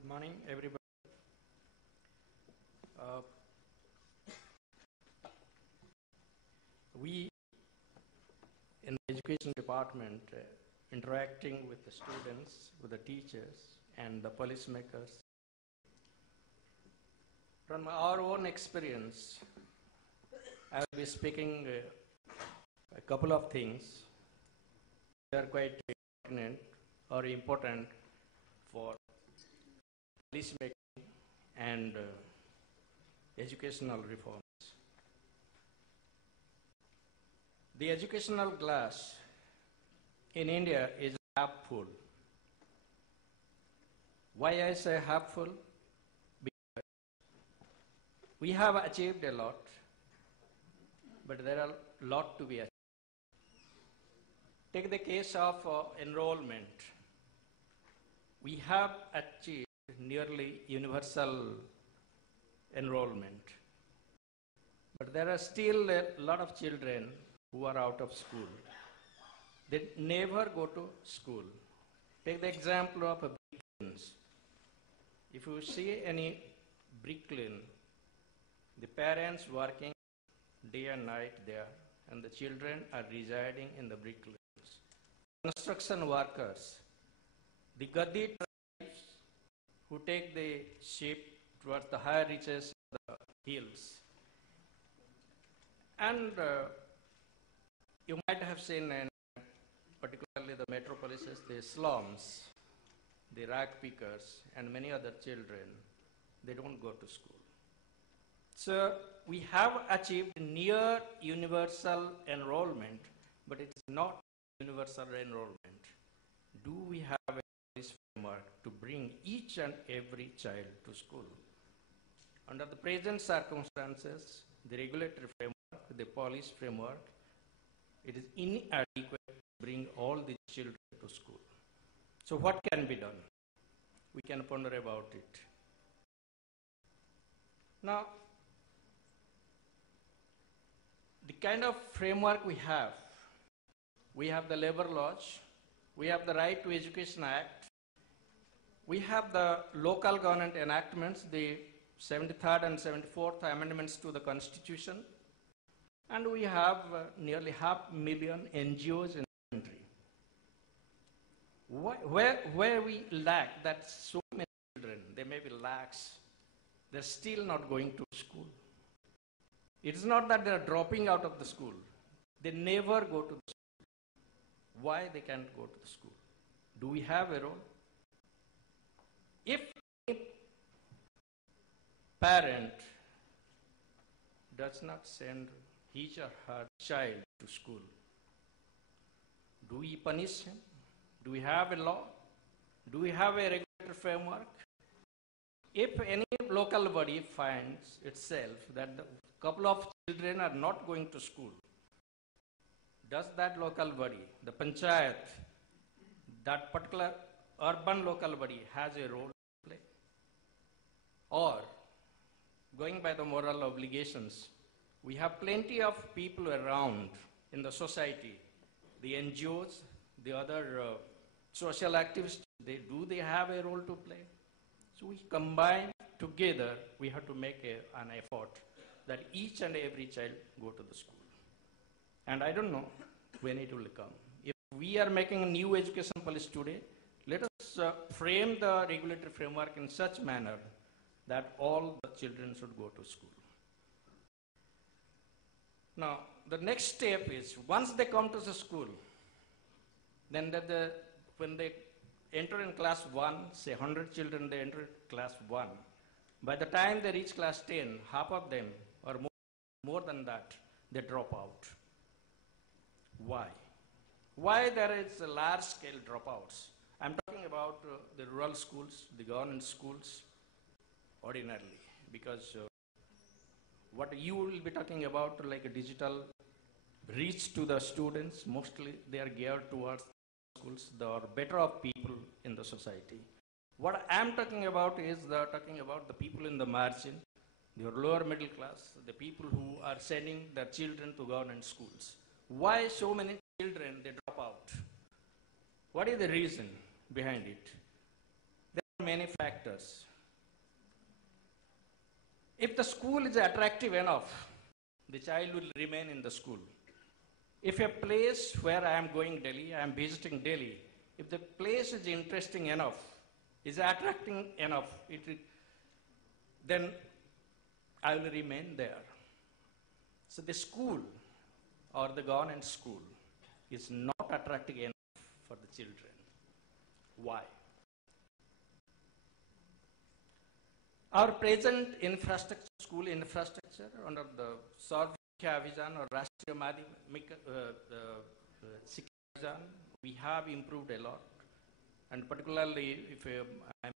Good morning, everybody. We in the education department interacting with the students, with the teachers, and the policymakers. From our own experience, I will be speaking a couple of things that are quite pertinent or important for policymaking and educational reforms. The educational glass in India is half full. Why I say half full? Because we have achieved a lot, but there are a lot to be achieved. Take the case of enrollment. We have achieved nearly universal enrollment, but there are still a lot of children who are out of school. They never go to school. Take the example of bricklanes. If you see any bricklane, the parents working day and night there, and the children are residing in the bricklanes. Construction workers, the Govt tribes who take the ship towards the higher reaches of the hills. And you might have seen, in particularly the metropolises, the slums, the rag pickers, and many other children, they don't go to school. So we have achieved near universal enrollment, but it is not universal enrollment. Do we have a policy framework to bring each and every child to school? Under the present circumstances, the regulatory framework, the policy framework, it is inadequate to bring all the children to school. So what can be done? We can ponder about it. Now, the kind of framework we have the labor laws, we have the Right to Education Act, we have the local government enactments, the 73rd and 74th amendments to the Constitution, and we have nearly 500,000 NGOs in the country. Where we lack that so many children, they may be lakhs, they're still not going to school. It is not that they're dropping out of the school. They never go to the school. Why they can't go to the school? Do we have a role? If a parent does not send his or her child to school, do we punish him? Do we have a law? Do we have a regulatory framework? If any local body finds itself that a couple of children are not going to school, does that local body, the panchayat, that particular urban local body has a role to play? Or, going by the moral obligations, we have plenty of people around in the society, the NGOs, the other social activists, they have a role to play? So we combine together, we have to make an effort that each and every child go to the school. And I don't know when it will come. If we are making a new education policy today, let us frame the regulatory framework in such manner that all the children should go to school. Now, the next step is, once they come to the school, then when they enter in class 1, say 100 children, they enter class 1. By the time they reach class 10, half of them, or more than that, they drop out. Why? Why there is large-scale dropouts? I'm talking about the rural schools, the government schools, ordinarily, because what you will be talking about, like a digital reach to the students, mostly they are geared towards schools, the better off people in the society. What I'm talking about is talking about the people in the margin, your lower middle class, the people who are sending their children to government schools. Why so many children, they drop out? What is the reason behind it? There are many factors. If the school is attractive enough, the child will remain in the school. If a place where I am going daily, I am visiting daily, if the place is interesting enough, is attracting enough, then I will remain there. So the school or the government school is not attractive enough for the children. Why? Our present infrastructure, school infrastructure under the Sarvikya Vision or Rashtriya Madhyamika Shiksha Vision, we have improved a lot. And particularly if I'm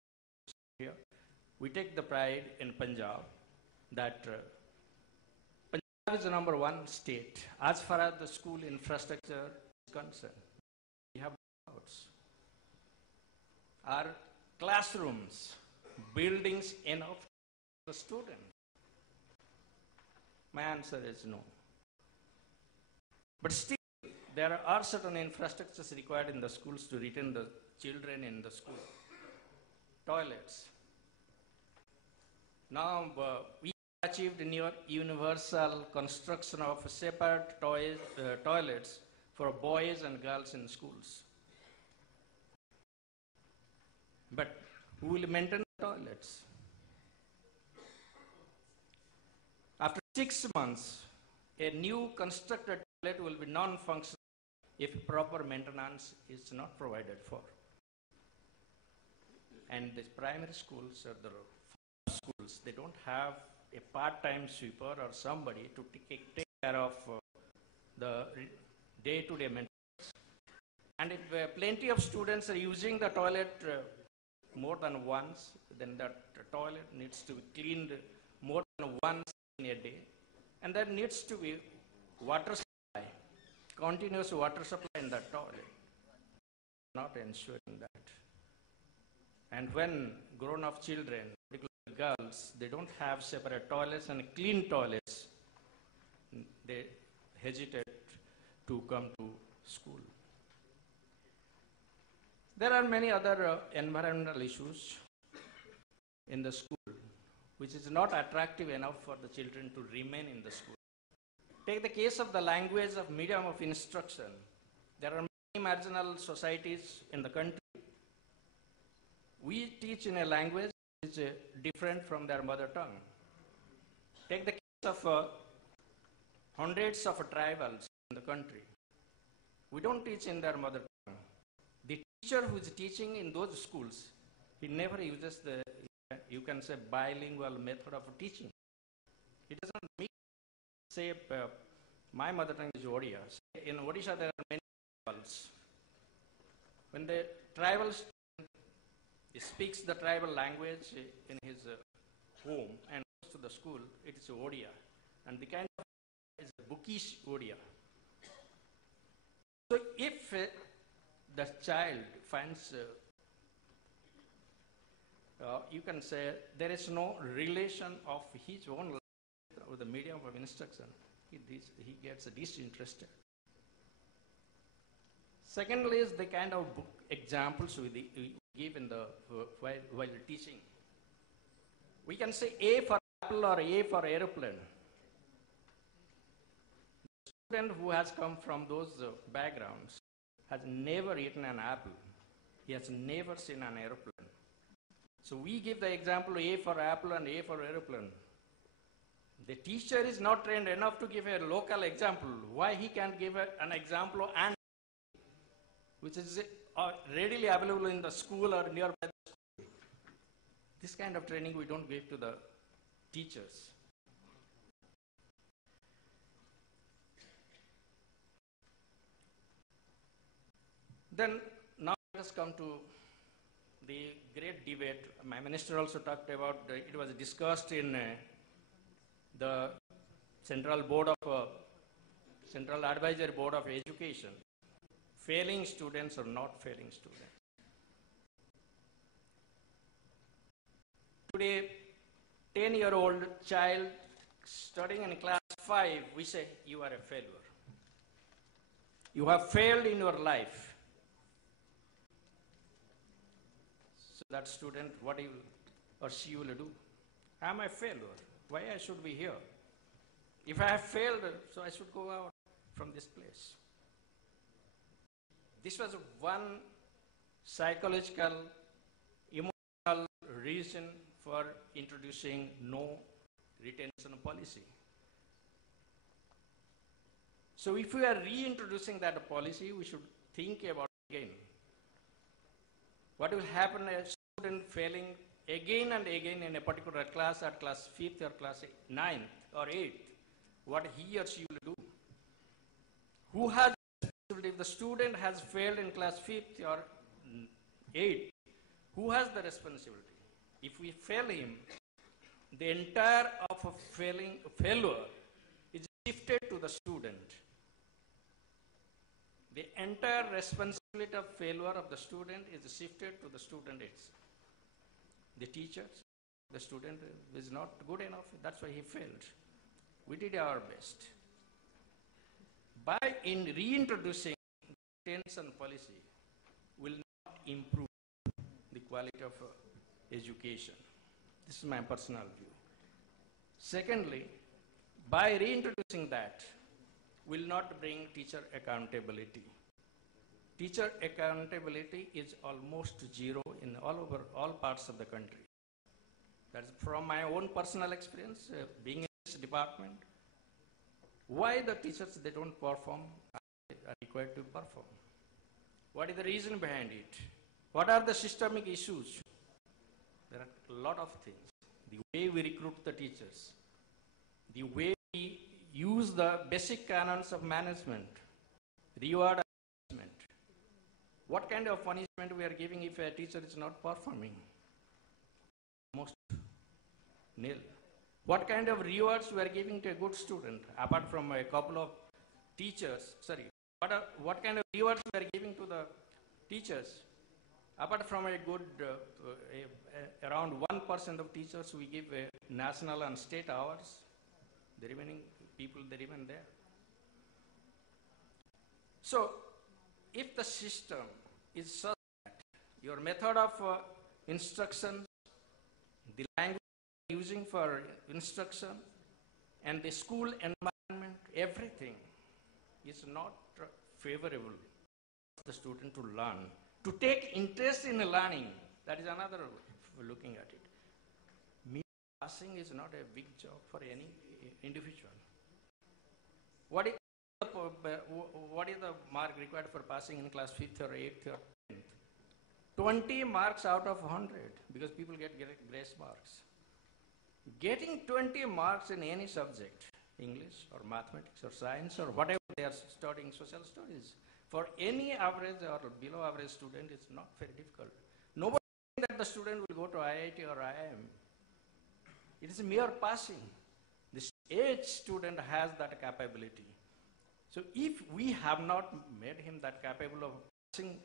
here, we take the pride in Punjab that Punjab is the #1 state as far as the school infrastructure is concerned. We have doubts. Our classrooms, buildings enough for the student? My answer is no. But still, there are certain infrastructures required in the schools to retain the children in the school. Toilets. Now, we achieved near universal construction of separate toilets for boys and girls in schools. But who will maintain the toilets? After 6 months, a new constructed toilet will be non-functional if proper maintenance is not provided for. And the primary schools or the schools, they don't have a part-time sweeper or somebody to take care of the day-to-day maintenance. And if plenty of students are using the toilet more than once, then that toilet needs to be cleaned more than once in a day. And there needs to be water supply, continuous water supply in that toilet. Not ensuring that. And when grown-up children, particularly girls, they don't have separate toilets and clean toilets, they hesitate to come to school. There are many other environmental issues in the school which is not attractive enough for the children to remain in the school. Take the case of the language of medium of instruction. There are many marginal societies in the country. We teach in a language which is different from their mother tongue. Take the case of hundreds of tribals in the country. We don't teach in their mother tongue. The teacher who is teaching in those schools, he never uses the, you can say, bilingual method of teaching. He doesn't say, my mother tongue is Odia. In Odisha, there are many tribals. When the tribal student speaks the tribal language in his home and goes to the school, it is Odia. And the kind of is bookish Odia. So if the child finds, you can say, there is no relation of his own language with the medium of instruction, he gets disinterested. Secondly is the kind of book examples we give in the while teaching. We can say A for apple or A for aeroplane. The student who has come from those backgrounds has never eaten an apple. He has never seen an aeroplane. So we give the example A for apple and A for aeroplane. The teacher is not trained enough to give a local example. Why he can't give an example and which is readily available in the school or nearby the school. This kind of training we don't give to the teachers. Then now let us come to the great debate. My minister also talked about, it was discussed in the Central Advisory Board of Education. Failing students or not failing students. Today, 10-year-old child studying in class 5, we say, you are a failure. You have failed in your life. So that student what he will or she will do. I am a failure. Why I should be here? If I have failed, so I should go out from this place. This was one psychological, emotional reason for introducing no retention policy. So if we are reintroducing that policy, we should think about it again. What will happen a student failing again and again in a particular class at class 5th or class 9th or 8th? What he or she will do? Who has responsibility? If the student has failed in class 5th or 8th, who has the responsibility? If we fail him, the entire of a failure is shifted to the student. The entire responsibility of failure of the student is shifted to the student itself. The teachers, the student is not good enough, that's why he failed. We did our best. By reintroducing retention policy will not improve the quality of education. This is my personal view. Secondly, by reintroducing that will not bring teacher accountability. Teacher accountability is almost zero in all parts of the country. That's from my own personal experience, being in this department. Why the teachers, they don't perform, are required to perform? What is the reason behind it? What are the systemic issues? There are a lot of things. The way we recruit the teachers, the way we use the basic canons of management, reward assessment. What kind of punishment we are giving if a teacher is not performing? Most nil. What kind of rewards we are giving to a good student, apart from a couple of teachers, what kind of rewards we are giving to the teachers? Apart from a good, around 1% of teachers, we give national and state awards. The remaining people, they remain there. So, if the system is such that your method of instruction, the language using for instruction, and the school environment, everything is not favorable for the student to learn. To take interest in learning, that is another way of looking at it. Mere passing is not a big job for any individual. What is the mark required for passing in class 5th or 8th or 10th? 20 marks out of 100, because people get grace marks. Getting 20 marks in any subject, English or mathematics or science or whatever they are studying, social studies, for any average or below average student, it's not very difficult. Nobody thinks that the student will go to IIT or IIM. It is mere passing. Each student has that capability. So if we have not made him that capable of passing,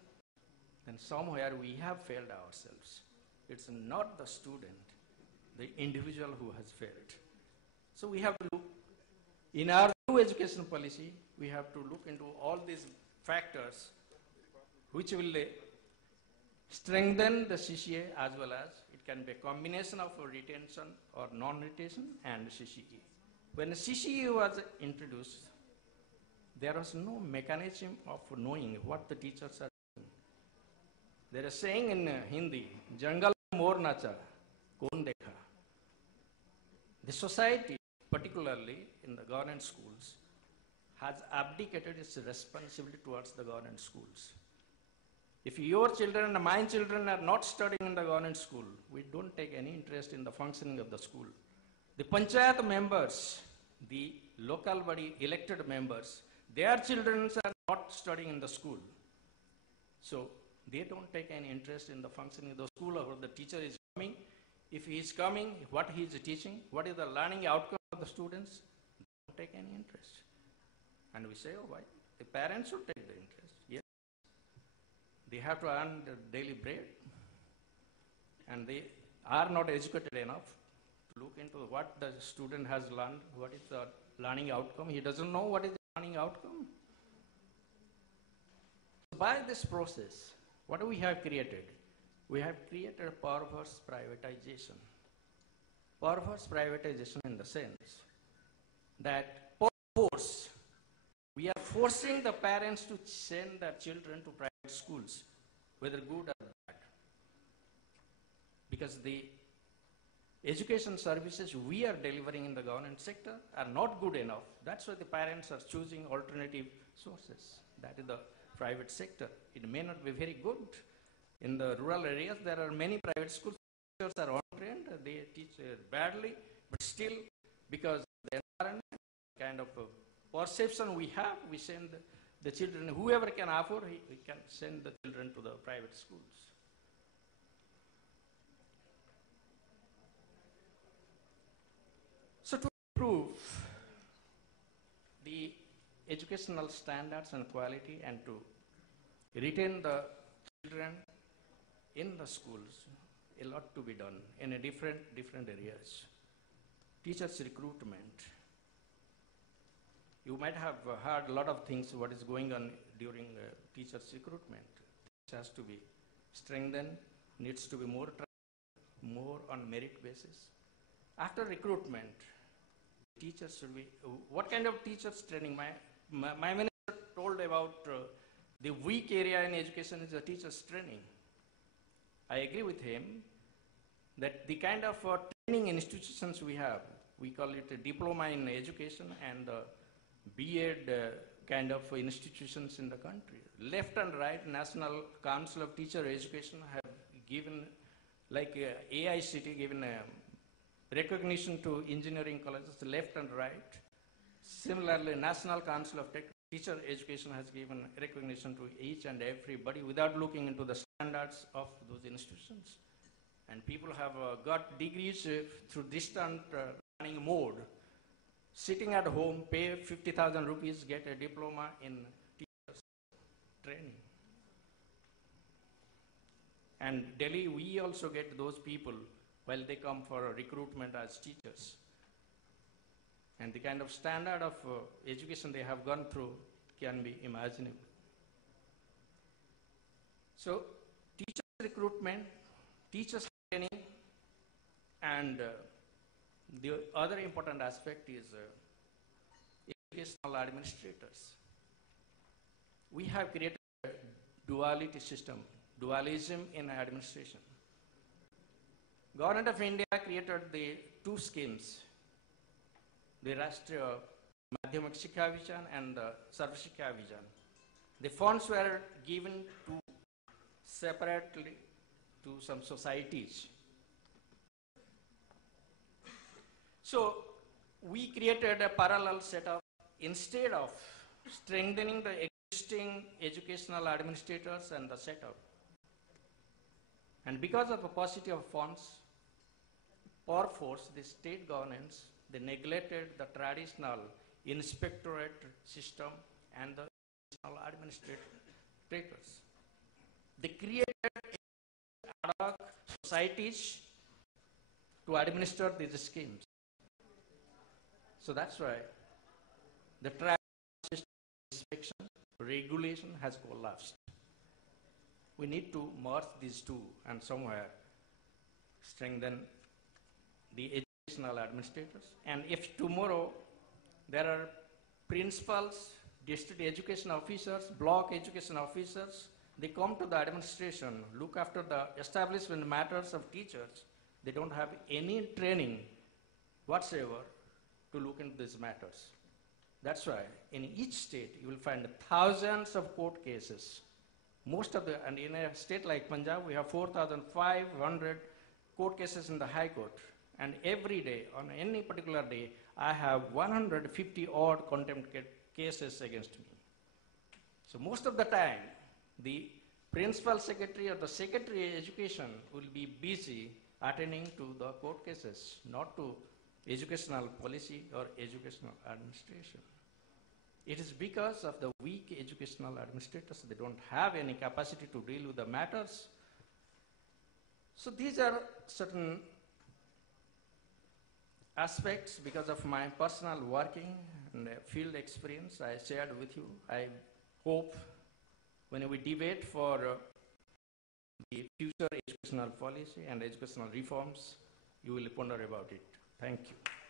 then somewhere we have failed ourselves. It's not the student, the individual who has failed. So we have to look, in our new education policy, we have to look into all these factors which will strengthen the CCA, as well as it can be a combination of retention or non-retention and CCA. When CCA was introduced, there was no mechanism of knowing what the teachers are doing. There is a saying in Hindi, "Jangal mein mor nacha, kaun dekha." The society, particularly in the government schools, has abdicated its responsibility towards the government schools. If your children and my children are not studying in the government school, we don't take any interest in the functioning of the school. The panchayat members, the local body elected members, their children are not studying in the school. So they don't take any interest in the functioning of the school, or the teacher is coming. If he is coming, what he is teaching, what is the learning outcome of the students, they don't take any interest. And we say, oh, why? The parents should take the interest. Yes. They have to earn their daily bread, and they are not educated enough to look into what the student has learned, what is the learning outcome. He doesn't know what is the learning outcome. By this process, what we have created? we have created a perverse privatization. Perverse privatization in the sense that per force, we are forcing the parents to send their children to private schools, whether good or bad. Because the education services we are delivering in the government sector are not good enough. That's why the parents are choosing alternative sources. That is the private sector. It may not be very good. In the rural areas, there are many private schools. Teachers are untrained, they teach badly, but still, because the environment, kind of perception we have, we send the children, whoever can afford, he can send the children to the private schools. So to improve the educational standards and quality and to retain the children in the schools, a lot to be done in a different areas. Teachers recruitment. You might have heard a lot of things what is going on during teachers recruitment. It has to be strengthened, needs to be more on merit basis. After recruitment, teachers should be, what kind of teachers training? My minister told about the weak area in education is the teachers training. I agree with him that the kind of training institutions we have, we call it a diploma in education and B.Ed kind of institutions in the country. Left and right, National Council of Teacher Education have given, like AICT given recognition to engineering colleges, left and right. Similarly, National Council of Teacher Education has given recognition to each and everybody without looking into the standards of those institutions. And people have got degrees through distant learning mode. Sitting at home, pay 50,000 rupees, get a diploma in teachers training. And Delhi, we also get those people while they come for a recruitment as teachers. And the kind of standard of education they have gone through can be imaginable. So, teacher recruitment, teachers training, and the other important aspect is educational administrators. We have created a duality system, dualism in administration. Government of India created the two schemes, the Rashtriya Madhyamik Shiksha Abhiyan and the Sarva Shiksha Abhiyan. The funds were given to separately to some societies. So we created a parallel setup. Instead of strengthening the existing educational administrators and the setup, and because of a paucity of funds, per force, the state governments, they neglected the traditional inspectorate system and the administrators. They created ad hoc societies to administer these schemes. So that's why the traditional system inspection regulation has collapsed. We need to merge these two and somewhere strengthen the educational administrators. And if tomorrow there are principals, district education officers, block education officers, they come to the administration, look after the establishment matters of teachers, they don't have any training whatsoever to look into these matters. That's why in each state you will find thousands of court cases. Most of the, and in a state like Punjab, we have 4,500 court cases in the High Court. And every day, on any particular day, I have 150 odd contempt cases against me. So most of the time, the principal secretary or the secretary of education will be busy attending to the court cases, not to educational policy or educational administration. It is because of the weak educational administrators. They don't have any capacity to deal with the matters. So these are certain aspects because of my personal working and field experience I shared with you. I hope when we debate for the future educational policy and educational reforms, you will ponder about it. Thank you.